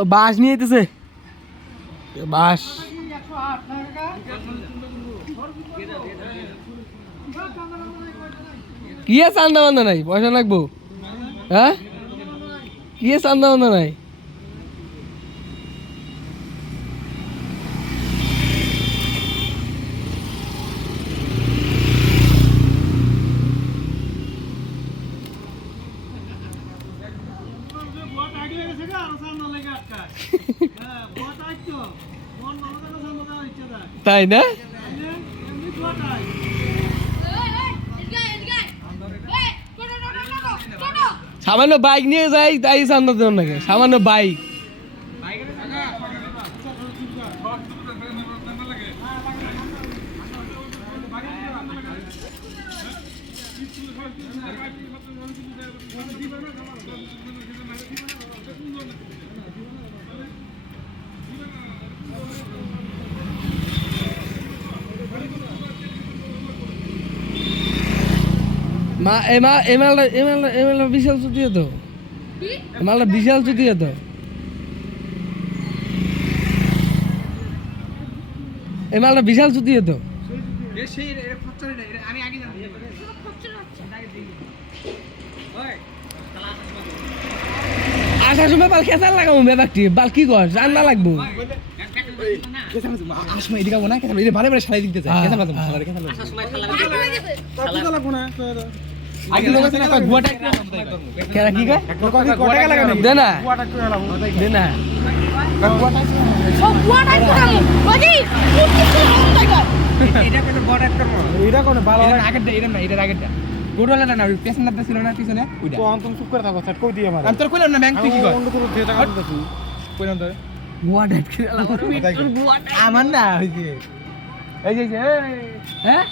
ও বাস নিয়ে যেতেছে বাস কি চান্দা বান্ধা নাই পয়সা লাগবো হ্যাঁ কি চান্দা বান্ধা নাই তাই না সামান্য বাইক নিয়ে যাই তাই চান্দা দেন নাকি সামান্য বাইক মা এমালটা বিশাল ছুটি হতো এমালটা বিশাল ছুটি হতো এমালটা বিশাল ছুটি হতো আসার সময় বাল খেসার লাগাবো ব্যাপারটি বাল কি কর রান্না লাগবো ভালো করে সারাই দিতে চাই আমার না হ্যাঁ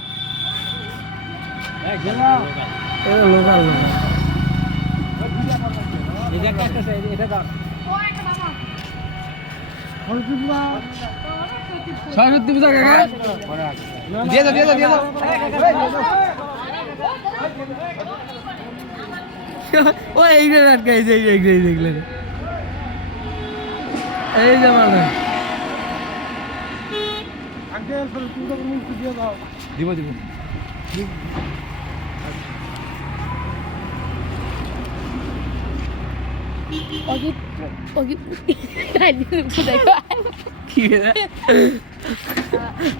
সরস্বতী পূজা কাকা দিয়ে দাও দিয়ে দাও দিয়ে দাও ও এইগুলো আটকাইছে এইগুলো দেখলেন এই যে আমার দিব দিব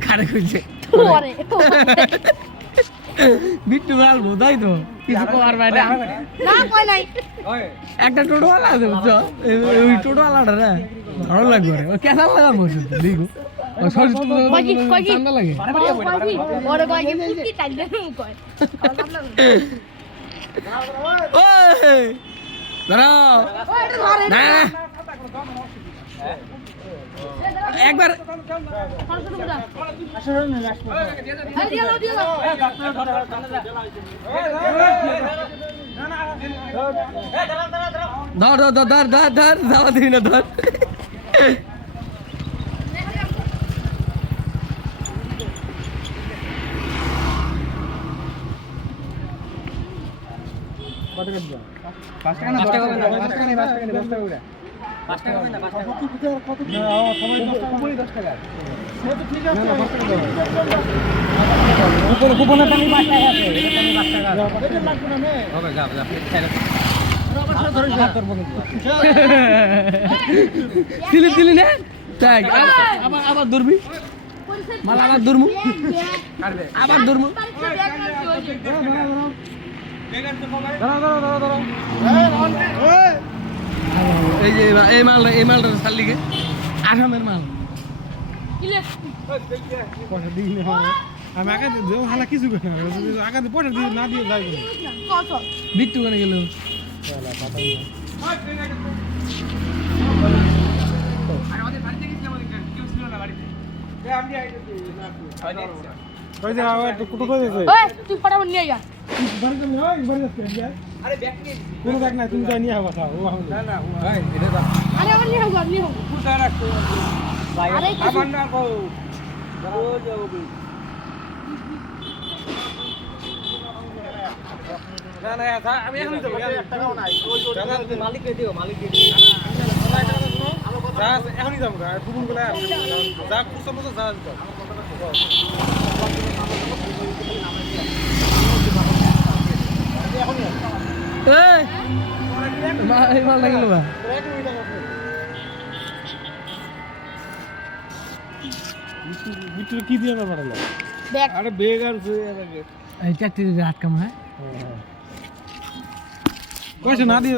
খারে খুঁজছে বিট্টু মাল বোধাই তো কিছু করার বাইরে একটা টোটোওয়ালা আছে বুঝছো ওই টোটোওয়ালাটা না ভালো লাগবে ও কেসা লাগা বসে দেখো ঠান্ডা লাগে দাঁড়াও না একবার ধর ধর ধর ধর ধর ধর যাওয়া দিবি না ধর দিলি না তাই আবার ধরবি মাল আবার ধরমু আবার ধরমু এই যে এই মালটা ছাড়লিগে আসামের মাল আমি আগে হালা কিছু আগে পয়সা দিয়ে না দিয়ে যাই বিট্টু কেন গেল তুই ফটাফট নিয়ে যা কোনো ব্যাগ নাই তুমি যাই নিয়ে হবা ও আরে আমার নিয়ে হোক নিয়ে হোক আমার না গো না না আমি এখন দেব 1 টাকাও নাই মালিককে দিও মালিককে দিও এখনই যাবো দুপুর বেলা যা খুঁজতে মতো যা এই এই মালটা গেল বা কি দিয়ে পাঠালো ব্যাগ আরে বেগ আর এই চারটি হাত কামড়ায় কয়সে না দিয়ে